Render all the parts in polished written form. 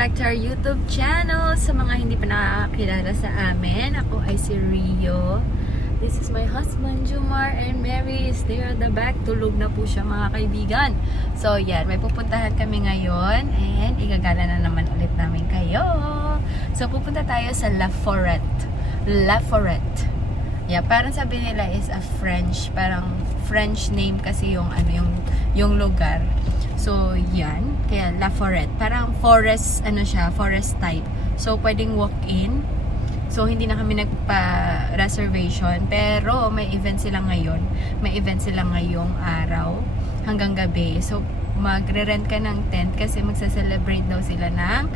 back to our YouTube channel. Sa mga hindi pa nakakilala sa amin, ako ay si Rio. This is my husband, Jumar, and Mary is there at the back. Tulog na po siya, mga kaibigan. So yan, may pupuntahan kami ngayon and igagala na naman ulit namin kayo. So pupunta tayo sa La Forêt. La Forêt. Yeah, parang sabi nila is a French, parang French name kasi yung yung lugar. So yan, kaya La Forêt, parang forest forest type. So pwedeng walk-in. So hindi na kami nagpa-reservation, pero may event sila ngayon. May event sila ngayong araw hanggang gabi. So magre-rent ka ng tent kasi magse-celebrate daw sila ng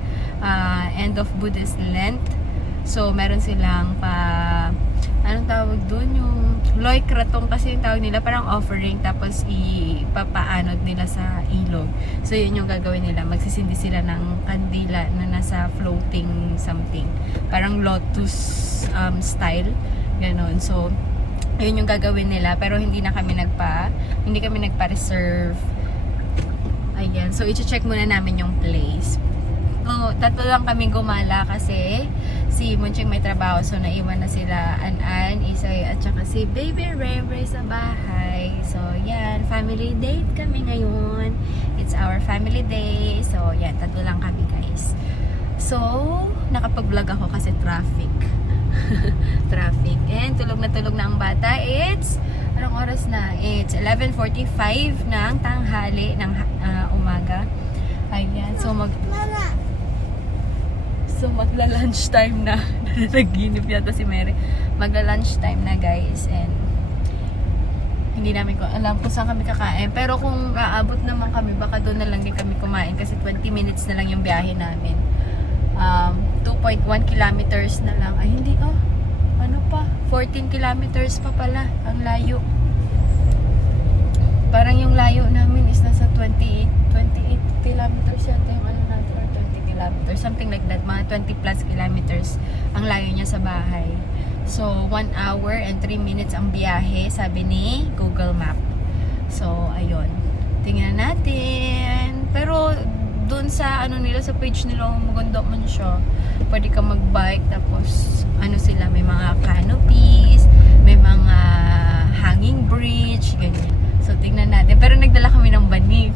end of Buddhist Lent. So meron silang anong tawag doon, yung Loy Krathong kasi yung tawag nila, parang offering, tapos ipapaanod nila sa ilog. So yun yung gagawin nila, magsisindi sila ng kandila na nasa floating something, parang lotus style, ganon. So yun yung gagawin nila, pero hindi kami nagpa-reserve. Ayan, so i-check muna namin yung place. Tatlo lang kami gumala kasi si Munching may trabaho, so naiwan na sila An-An, Isay at saka si Baby Ray sa bahay. So yan, family date kami ngayon. It's our family day. So yan, tatlo lang kami guys. So nakapag-vlog ako kasi traffic. Traffic. And tulog na ang bata. It's anong oras na? It's 11:45 ng tanghali ng umaga. Ayan, so magla-lunch time na. Nanaginip yata si Mary. Magla-lunch time na guys, and hindi namin alam kung saan kami kakain, pero kung aabot naman kami, baka doon na lang din kami kumain kasi 20 minutes na lang yung biyahe namin. 2.1 kilometers na lang. Ay hindi, 14 kilometers pa pala ang layo. Parang yung layo namin is nasa 28 kilometers yata yung natin, or 20 kilometers, something like that, mga 20 plus kilometers ang layo niya sa bahay. So 1 hour and 3 minutes ang biyahe, sabi ni Google Map. So ayun, tingnan natin. Pero dun sa nila, sa page nila, maganda man siya. Pwede ka mag-bike, tapos sila, may mga canopies, may mga hanging bridge, ganyan. So tingnan natin. Pero nagdala kami ng bani,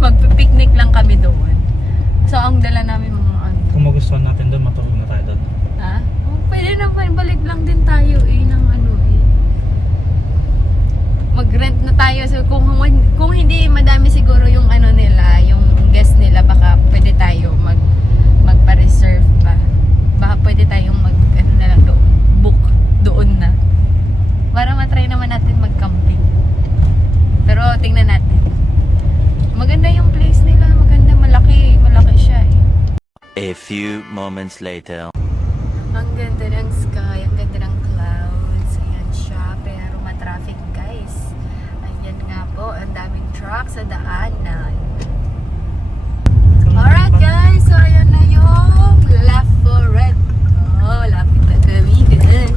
magpipiknik lang kami doon. So ang dala namin mga Kung magustuhan natin doon, matulog na tayo doon. Ha? Pwede naman, balik lang din tayo ng mag-rent na tayo. So kung hindi madami siguro yung nila, yung guest nila, baka pwede tayo magpa-reserve pa. Baka pwede tayong na lang book doon na. Para matry naman natin mag-camping. Pero tingnan natin. Maganda yung place nila, maganda, malaki siya eh. A few moments later. Ang ganda ng sky, ang ganda ng clouds. Ayan siya, pero matraffic guys. Ayan nga po, ang daming truck sa daanan. Alright guys, so ayan na yung La Forêt. Lapit na kami guys.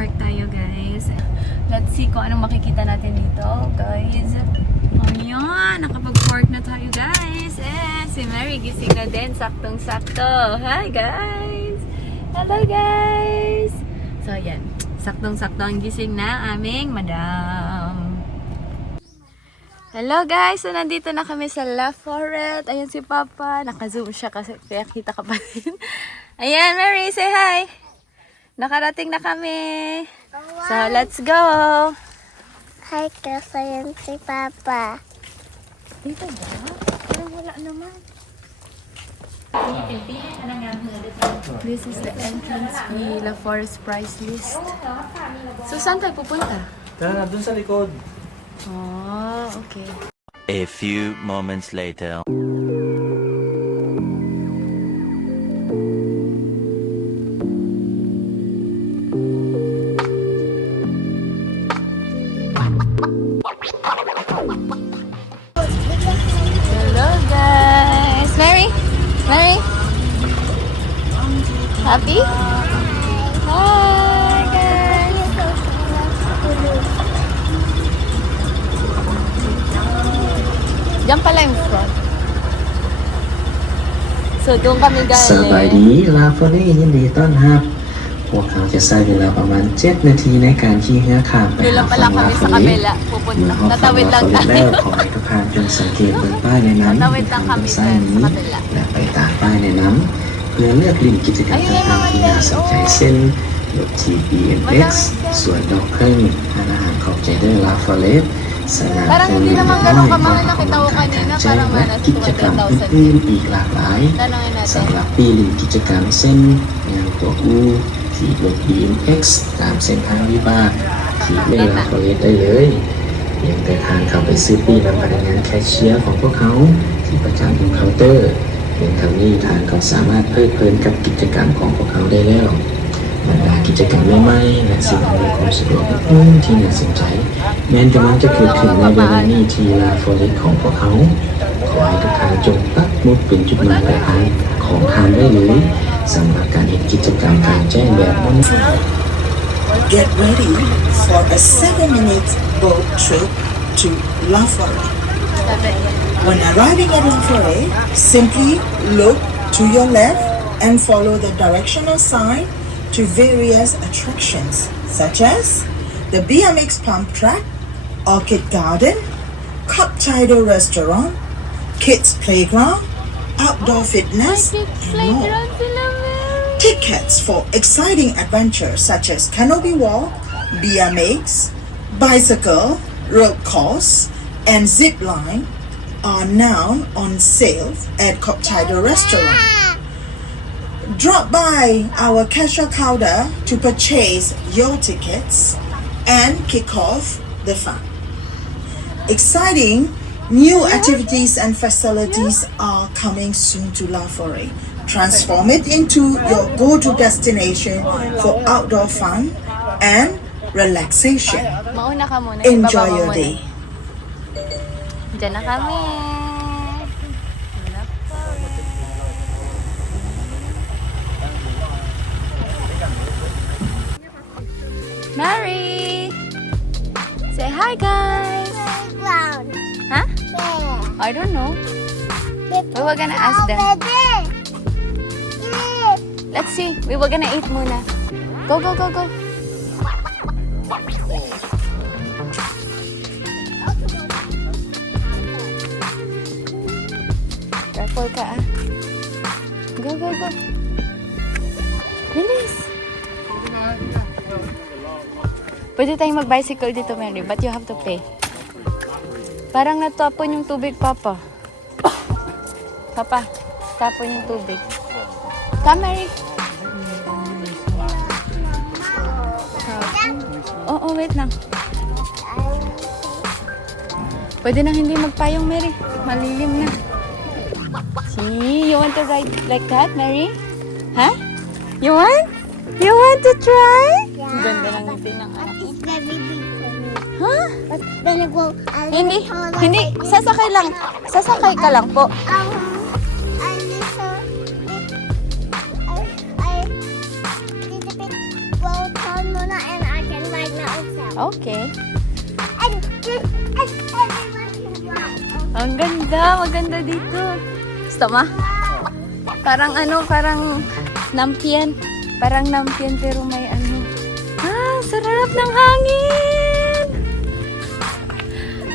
Park tayo, guys. Let's see kung anong makikita natin dito, guys. Ayan, nakapag-park na tayo, guys. Si Mary gising na din, saktong-sakto. Hi, guys! Hello, guys! So, ayan. Saktong-sakto ang gising na aming madam. Hello, guys! So, nandito na kami sa La Forêt. Ayan si Papa. Naka-zoom siya kasi kaya kita ka pa rin. Ayan, Mary, say hi! Nakarating na kami. So, let's go! Hi, kasayan si Papa. Dito ba? Parang wala naman. This is the entrance fee, La Forest price list. So, saan tayo pupunta? Tara na, dun sa likod. Oh, okay. A few moments later. Hello, guys! Mary? Mary? Happy? Hi, guys! Diyan pala yung front. So, doon kami สบาย galing. ดีลาฟอรี่ยินดีต้อนรับ พวกเขาจะใช้เวลาประมาณ 7 นาทีในการขี่เรือข้ามไป Doon หา lang ฝั่ pala งลา kami ฟอ sa รี่ kabila. เมื่อ Pupunta. เขาฝั่ง Natawid ลา lang ฟอรี่ tayo. แล้วขอให้ทุกท่านจงสังเกตบนป้ายในน้ำ Natawid ทา lang ง kami ซ้าย dyan นี้ sa kabila. และไปตามป้ายในน้ำเพื่อเลือกลิงก์กิจกรรมต่างๆที่น่าสนใจเช่นรถ TBMX สวนดอกพึ่งร้านอาหารขอบใจเดอร์ลาฟอเรสสนาม Parang เทน hindi นิส naman น้อย ganun กอง kamahal ออก nakita กำ ko ลังกายกลาง kanina. แจ้ง Parang และ nasa กิจกรรม 200,000. อื่นๆอีกหลากหลาย Tanongin natin. สำหรับปีลิงกิจกรรมเส้นงานตัวอู้ที่รถ BMX ตามเส้นทางวิบากที่เวลาโทรเลสได้เลยเพียงแต่ทางเข้าไปซื้อปีนำพนักงานแคชเชียร์ของพวกเขาที่ประจำอยู่เคาน์เตอร์เพียงเท่านี้ทางก็สามารถเพลิดเพลินกับกิจกรรมของพวกเขาได้แล้วบรรดากิจกรรมใหม่ๆและสิ่งอำนวยความสะดวกอื่นๆที่น่าสนใจแม้นกำลังจะเกิดขึ้นในเวลานี้ที่ลาฟอเรสของพวกเขาขอให้ทุกท่านจงปักหมุดเป็นจุดหมายปลายทางของทางได้เลยสำหรับการเห็นกิจกรรมกลางแจ้งแบบนั้น Get ready for a 7-minute boat trip to La Forêt. When arriving at La Forêt, simply look to your left and follow the directional sign to various attractions such as the BMX pump track, Orchid Garden, Cup Tidal Restaurant, Kids Playground, Outdoor Fitness, and more. Tickets for exciting adventures such as canopy walk, BMX, bicycle, road course, and zip line are now on sale at Cup Tidal Restaurant. Drop by our cashier counter to purchase your tickets and kick off the fun. Exciting new activities and facilities are coming soon to La Forêt. Transform it into your go-to destination for outdoor fun and relaxation. Mauna ka muna. Enjoy ibaba mo your muna. day. Diyan na kami. Mary! Say hi, guys! Playground. Huh? There. I don't know. We were gonna ask them. Over there. Yes. Let's see. We were gonna eat muna. Go, go, go, go. Careful ka ah. Go, go, go. Bilis. Pwede tayong mag-bicycle dito, Mary, but you have to pay. Parang natapon yung tubig, Papa. Papa, tapon yung tubig. Come, Mary. Oo, wait lang. Pwede nang hindi magpayong, Mary. Malilim na. See, you want to ride like that, Mary? Huh? You want? You want to try? Ang ganda ng ngiti ng anak mo. It's very big for me. Huh? But then it will. Hindi. Hindi. Sasakay lang. Sasakay ka lang po. I listen. I did a bit well turn muna and I Okay. And everyone can ride. Ang ganda. Maganda dito. Gusto mo? Parang ano, parang nampian. Parang nampian pero may ano. Sarap ng hangin!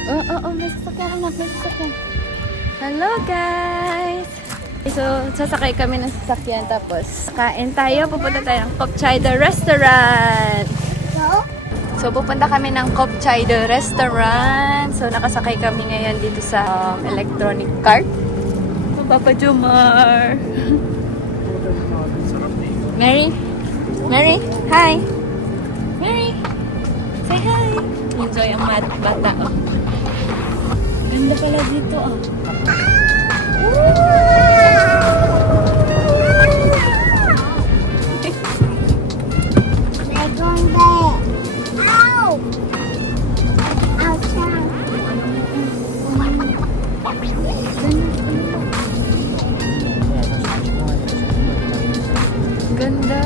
Oo, may sasakyan anak, may sasakyan. Hello guys! So, sasakay kami ng sasakyan tapos kain tayo. Pupunta tayo ng Kopchaider Restaurant. So, pupunta kami ng Kopchaider Restaurant. So, nakasakay kami ngayon dito sa electronic cart. Papa Jomar. Mary? Mary? Hi! Mary! Say hi! Enjoy ang bata, oh. Ganda pala dito, oh. They're going there. Ow! Outside. Ganda!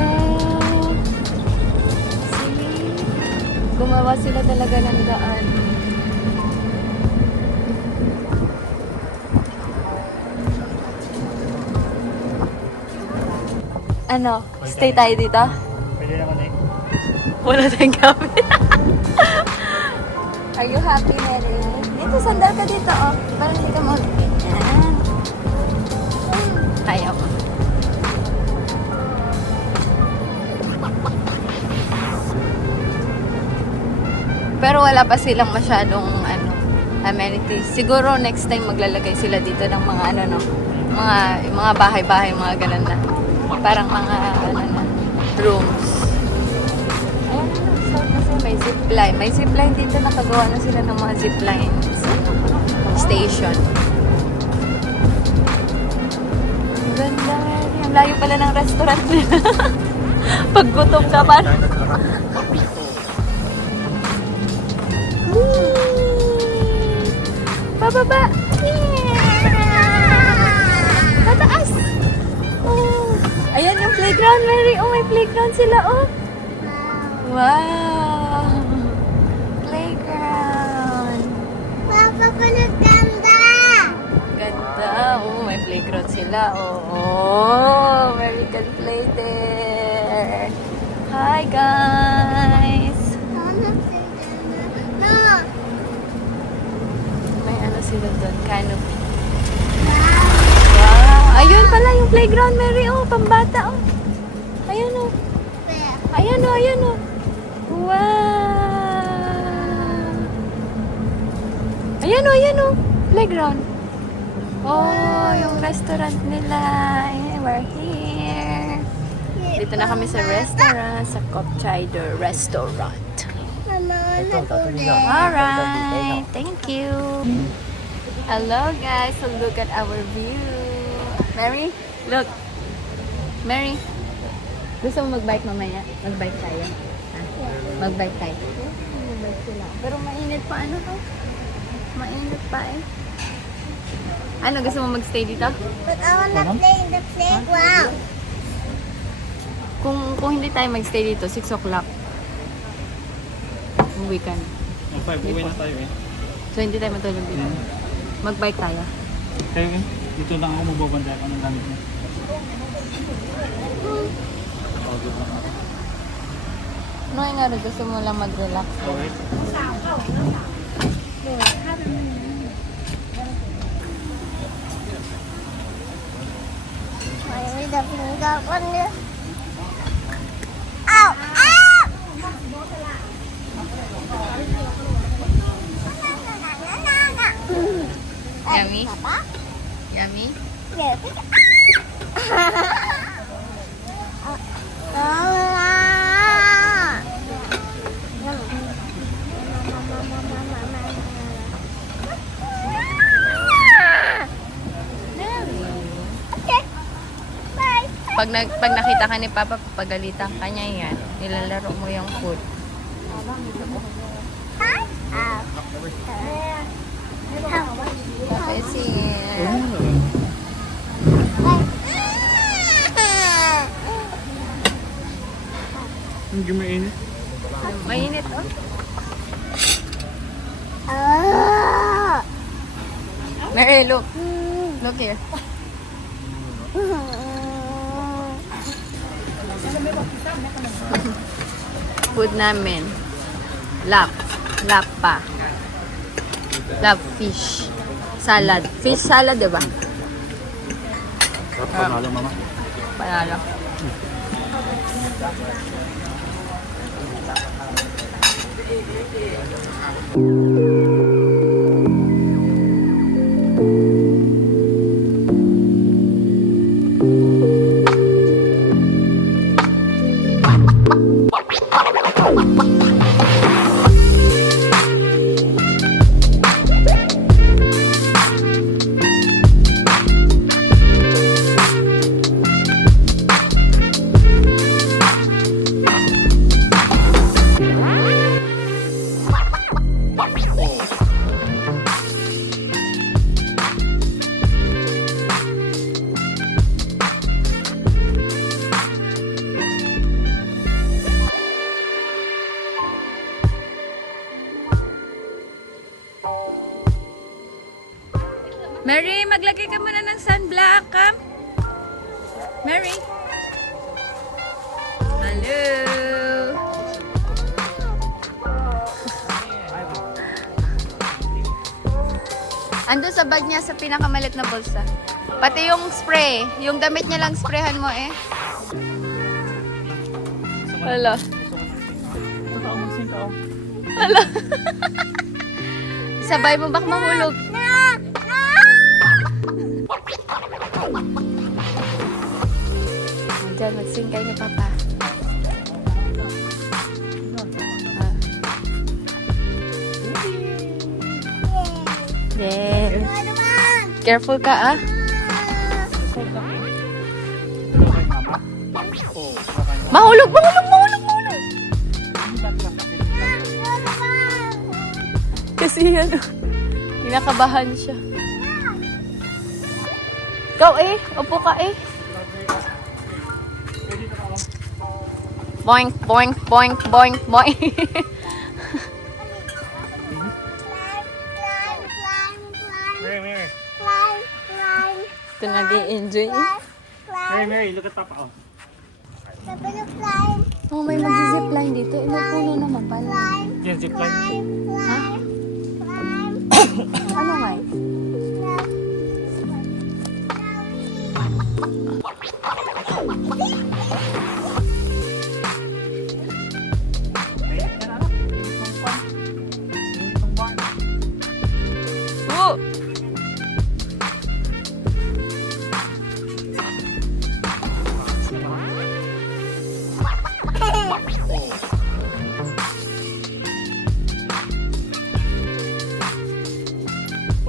See? Gumawa sila talaga ng daan. Ano? Stay tayo dito? Pwede naman eh. Wala tayong gamit. Are you happy, Mary? Dito, sandal ka dito, oh. Parang hindi ka mag-get. Yan. Kaya ko. Pero wala pa silang masyadong amenities. Siguro next time maglalagay sila dito ng mga mga bahay-bahay, mga ganun na. Parang mga rooms. Ayan, so kasi may zipline. May zipline dito, nakagawa na sila ng mga zipline station. Ganda. Ang layo pala ng restaurant nila. Pag gutom ka pa. Pababa! Pataas! Oh. Ayan yung playground, Mary. Oh, may playground sila, oh. Wow! Playground. Papa, ganda. Ganda. Oh, may playground sila. Oh, Mary can play there. Hi, guys! No. May ano sila doon, canopy. Wow! Ayun pala yung playground, Mary. Oh, pambata, oh. Ayan, oh. Ayan, oh, ayan, oh. Wow! Ayan, oh, ayan, oh. Playground. Oh, yung restaurant nila. Ayan, we're here. Dito na kami sa restaurant, sa Kopchaider Restaurant. Mama, wanna go there. Alright, thank you. Hello guys, so look at our view. Mary, look. Mary, gusto mo mag-bike mamaya? Mag-bike tayo? Ha? Mag-bike tayo. Mag-bike sila. Pero mainit pa, ano to? Mainit pa eh. Ano, gusto mo mag-stay dito? But I wanna play in the playground. Kung hindi tayo mag-stay dito, 6 o'clock. Uwi ka na. Yung 5, uwi na tayo eh. So hindi tayo matulog dito. Mag-bike tayo. Kaya eh, dito lang ako magbabantay ako ng gamit niya. No, nga rin, gusto mo lang mag-relax. Okay. I need a finger on this. Ow! Ow! Yummy? Yummy? Yes. Okay. Bye. Pag nakita ka ni Papa, papagalitan ka niya yan. Nilalaro mo yung food. Pesin. Hindi mainit. Mainit, oh. Mary, look. Look here. Food namin. Lap. Lap pa. Lap fish. Salad. Fish salad, diba? Panalo, mama. Panalo. Mary, maglagay ka muna ng sunblock, kam? Mary? Hello? Ando sa bag niya sa pinakamalit na bulsa. Pati yung spray. Yung damit niya lang sprayhan mo eh. Hala. Totoo mo sinta, oh. Hala. Sabay mo bak mahulog. Diyan, mag-sing kayo ni Papa. Ah. Then, careful ka ah. Mahulog, mahulog, mahulog, mahulog. Kasi ano, kinakabahan siya. Ikaw eh, upo ka eh. Boink, boink, boink, boink, boink. Mary, Mary. Ito nag-i-enjoy. Mary, Mary, look at Papa, oh. Oh, may mag-zipline dito. Puno naman pala. Yan, zipline. Ha? Ano nga eh? Oh!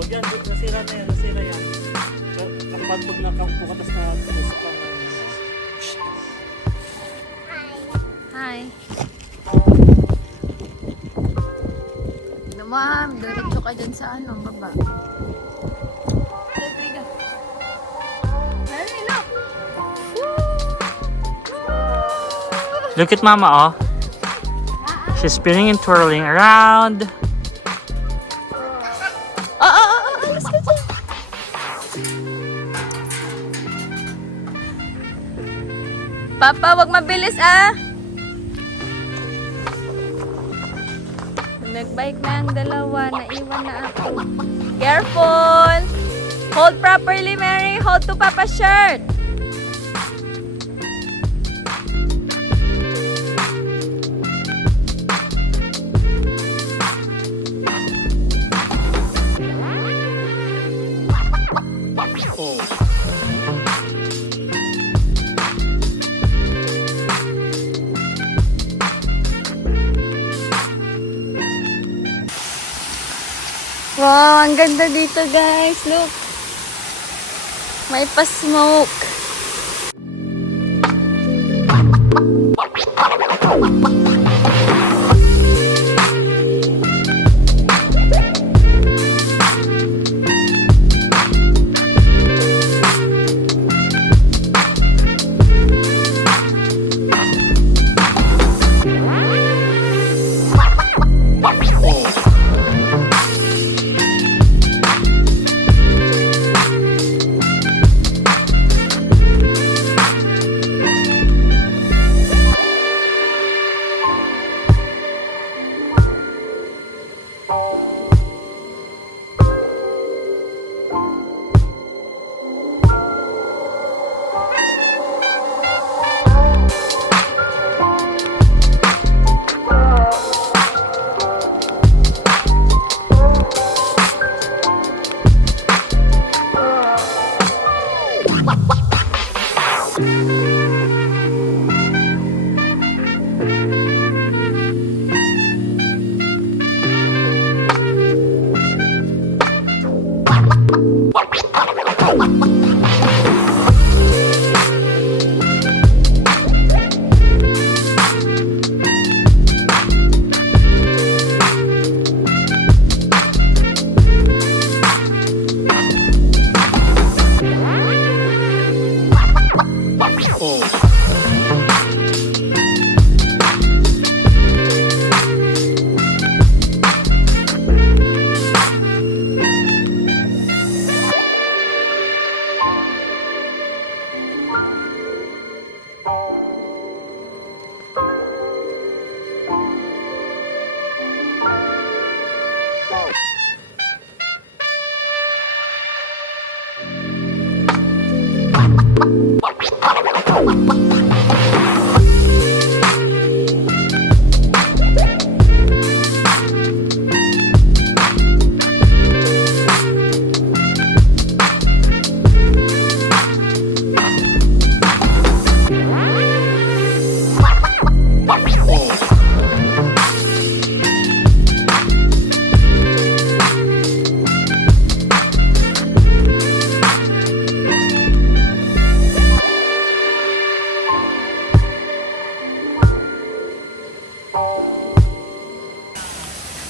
Huwag yan, nasira na yan, nasira yan. Kapag nakapukatas na puso ka. Hi. No, ma'am. Diretso ka dyan sa ano, baba. Mary, look! Look at Mama, oh. She's spinning and twirling around. Let's go dyan. Papa, wag mabilis ah! Nagbike na ang dalawa. Naiwan na ako. Careful! Hold properly, Mary. Hold to Papa's shirt. Wow, ang ganda dito guys. Look. May pa-smoke.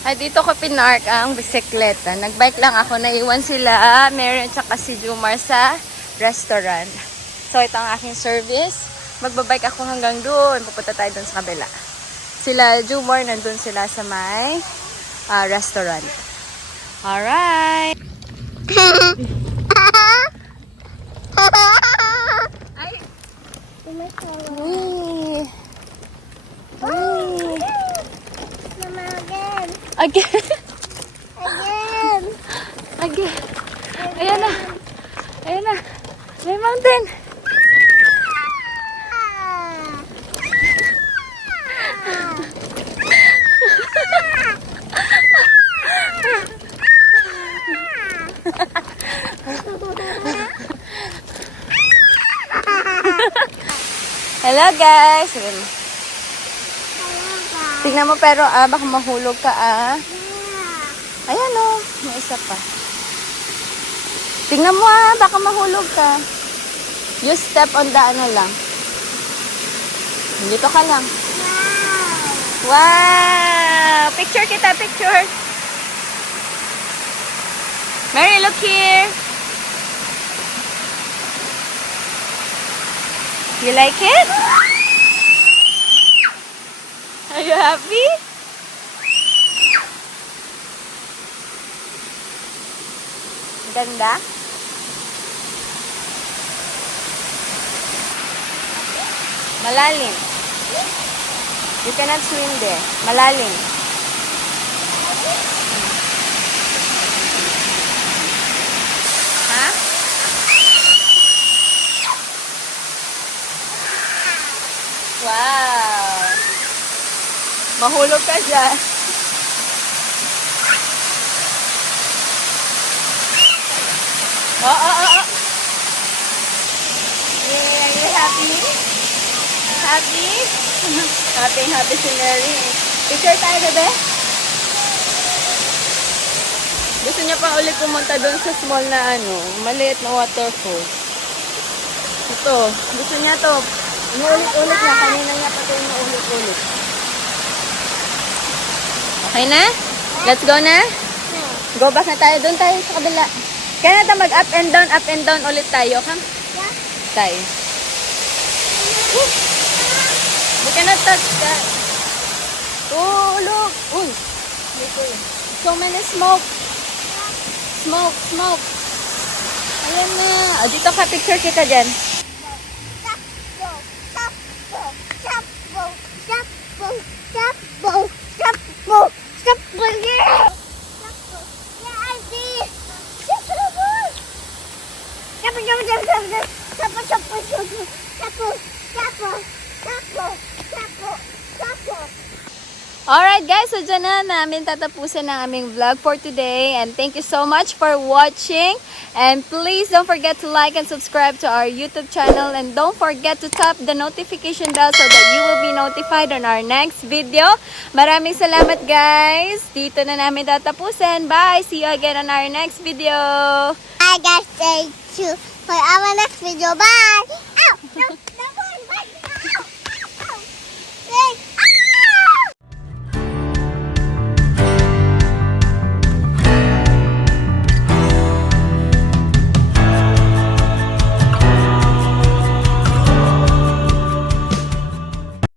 Ay, dito ko pinark ang bisikleta. Nagbike lang ako. Naiwan sila, Mary at saka si Jumar sa restaurant. So, ito ang aking service. Magbabike ako hanggang doon. Pupunta tayo doon sa kabila. Sila, Jumar, nandun sila sa may restaurant. Alright! Ay! Uy! Uy! Mama, again. Again! Again. Again! Ayan na! Ayan na! May mountain! Hello guys! Tignan mo pero baka mahulog ka Ayan o, may isa pa. Tignan mo baka mahulog ka. You step on the ano lang. Dito ka lang. Wow! Picture kita, picture! Mary, look here! You like it? Are you happy? Ganda? Malalim. You cannot swim there. Malalim. Ha? Wow! Mahulog ka dyan. Oh. Yay, are you happy? Happy? Happy si Mary. Picture tayo, bebe? Gusto niya pa ulit pumunta doon sa small na maliit na waterfall. Ito, gusto niya to. Inuulit-ulit niya. Kanina niya pa ito inuulit-ulit. Okay na? Let's go na? Go back na tayo. Doon tayo sa kabila. Kaya natin mag-up and down ulit tayo. Come? Tayo. We cannot touch that. Oh, look. Uy. So many smoke. Smoke. Ayan na. Dito ka, picture kita dyan. Alright guys, so dyan na namin tatapusin ang aming vlog for today. And thank you so much for watching. And please don't forget to like and subscribe to our YouTube channel. And don't forget to tap the notification bell so that you will be notified on our next video. Maraming salamat guys. Dito na namin tatapusin. Bye! See you again on our next video. I guys, stay tuned for our next video. Bye. Ow! No.